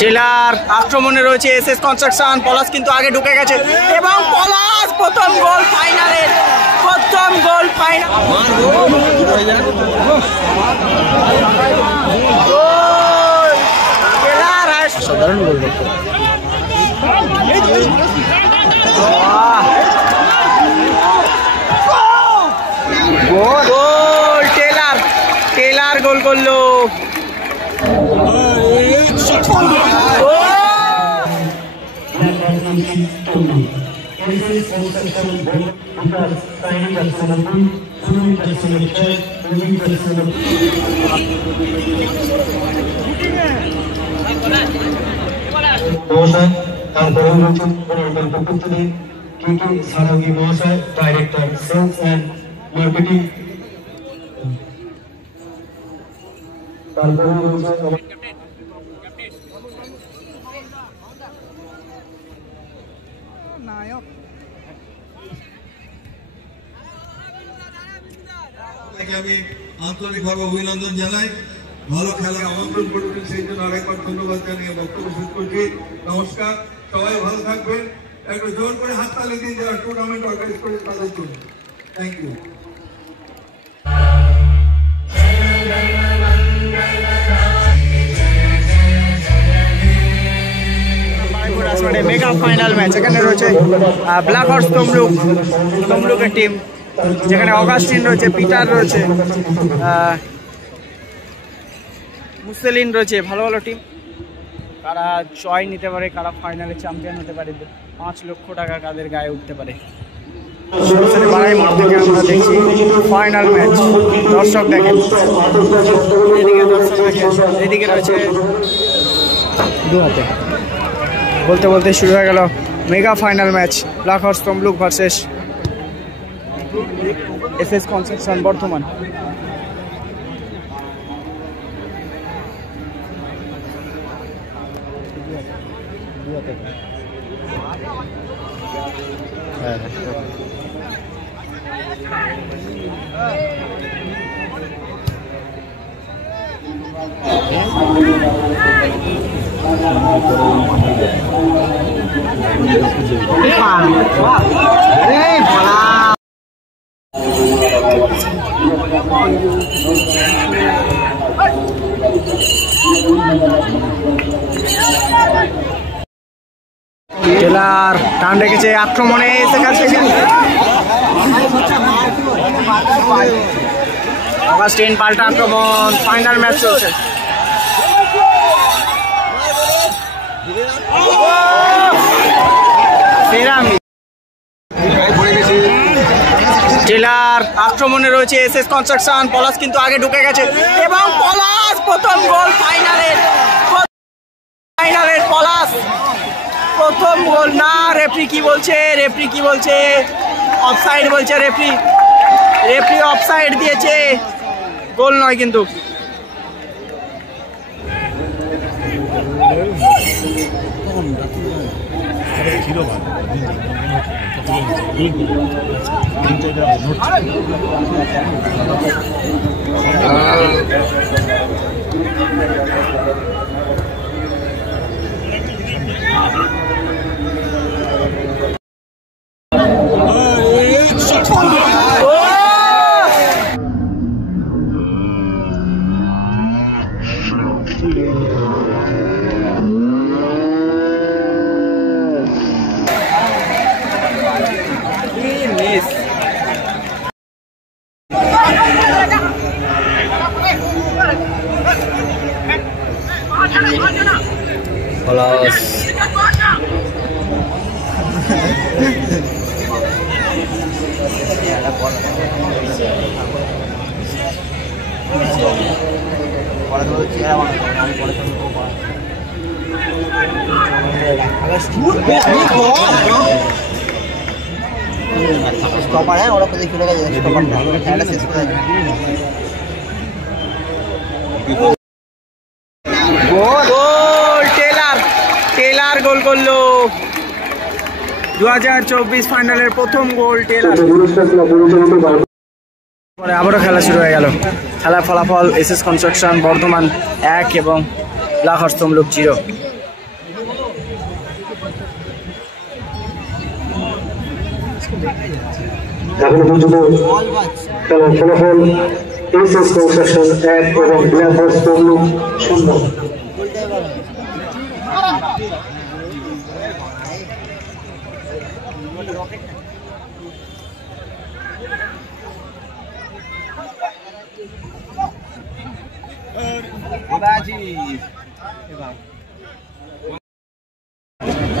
জেলার আক্রমণে রয়েছে এসএস কনস্ট্রাকশন। পলাশ কিন্তু আগে ঢুকে গেছে এবং পলাশ প্রথম গোল ফাইনালের, প্রথম গোল ফাইনাল। সাধারণ গোল গোল টেলার, টেলার গোল করলো। মহাশয় তারপরে সারঙ্গী মহাশয়, ডাইরেক্টর সেলস অ্যান্ড মার্কেটিং। তারপরে আমি আন্তরিকভাবে অভিনন্দন জানাই। ভালো খেলার আমন্ত্রণ করবেন, সেই জন্য আরেকবার ধন্যবাদ জানিয়ে বক্তব্য শেষ করছি। নমস্কার, সবাই ভালো থাকবেন। একটু জোর করে হাততালি দিয়ে যারা টুর্নামেন্ট অর্গানাইজ করে তাদের জন্য thank you. Mega final match এখানে রয়েছে ব্ল্যাক হর্স তমলুকের টিম, যেখানে অগাস্টিন রয়েছে, পিটার রয়েছে, মুসলিন রয়েছে। ভালো ভালো টিম, কারা জয় নিতে পারে, কারা ফাইনালে চ্যাম্পিয়ন হতে পারে, 5 লক্ষ টাকা কাদের গায়ে উঠতে পারে। আমরা দেখছি ফাইনাল ম্যাচ, দর্শক দেখেন, এদিকে দর্শক দেখেন, এদিকে রয়েছে দু হাতে। বলতে বলতে শুরু হয়ে গেল mega final match, black horse Tamluk versus SS construction Bardhaman. Taylor টান রেখেছে, আক্রমণে এসে গেছে অগাস্টিন, পাল্টা আক্রমণ। ফাইনাল ম্যাচ চলছে। জেলার আক্রমণে রয়েছে এসএস কনস্ট্রাকশন। পলাশ কিন্তু আগে ঢুকে গেছে এবং পলাশ প্রথম গোল ফাইনালের, ফাইনালের পলাশ প্রথম গোল। না, রেফরি কি বলছে, রেফরি কি বলছে? অফসাইড বলছে রেফরি, রেফরি অফসাইড দিয়েছে, গোল নয় কিন্তু। स्टॉपर है और अपने खेलेगा ये स्टॉपर खेलना शेष कर গোল টেলার, টেলার গোল করলো। 2024 ফাইনালের প্রথম গোল টেলার। পরে আবারও খেলা শুরু হয়ে গেল। খেলার ফলাফল এসএস কনস্ট্রাকশন বর্ধমান 1 এবং ব্ল্যাক হর্স তমলুক 0। এখনো পর্যন্ত খেলার ফলাফল এসএস কনস্ট্রাকশন 1 এবং ব্ল্যাক হর্স তমলুক 0।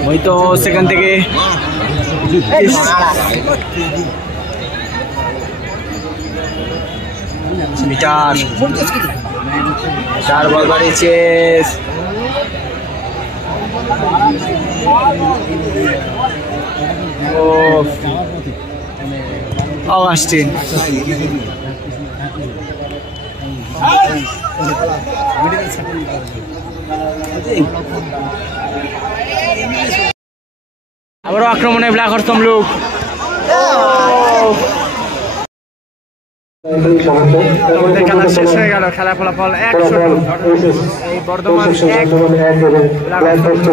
ওই তো সেখান থেকে চার বল বাড়িয়েছে অগাস্টিন। আবারও আক্রমণে ব্ল্যাক হর্স তমলুক। খেলা শেষ হয়ে গেল, খেলা ফলাফল 1-0। এই বর্ধমান 1 ব্ল্যাক হর্স 0।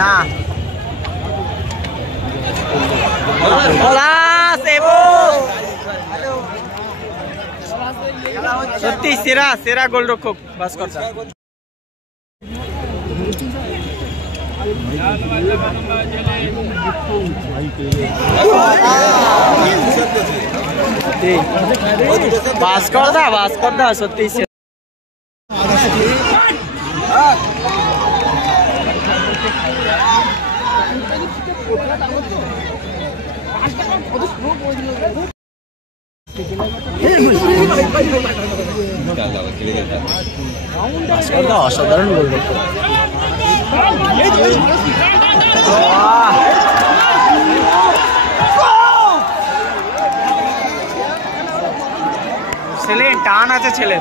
না সত্যি সেরা সেরা গোলরক্ষক ভাস্কর স্যার। ভাস্কর দা সত্যি অসাধারণ গোলরক্ষক। ছেলে টান আছে ছেলে।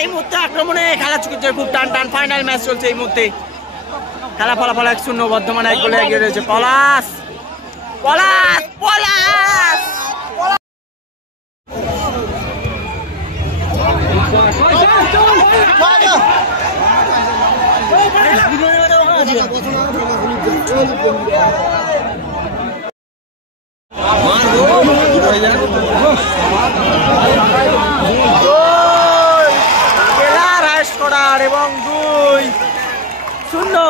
এই মুহূর্তে আক্রমণে খেলা চলছে, খুব টান ফাইনাল ম্যাচ চলছে এই মুহূর্তে। খেলা ফলাফল 1-0, বর্ধমান 1 গোলে এগিয়ে রয়েছে। পলাশ পলাশ পলাশ এবং 2-0।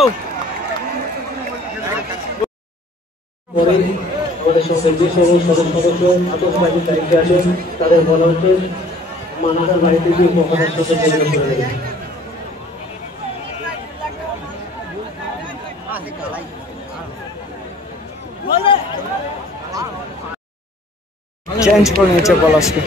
আমাদের সঙ্গে যে সমস্ত সদস্য আতঙ্কবাদীর তারিখে আছেন তাদের বলা হচ্ছে মানাদার বাড়িতে গিয়ে মহাদার সাথে যোগাযোগ করে দেবেন। চেঞ্জ করে নিচ্ছে পলাশকে।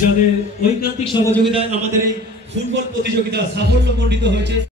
যাদের ঐকান্তিক সহযোগিতায় আমাদের এই ফুটবল প্রতিযোগিতা সাফল্যমণ্ডিত হয়েছে।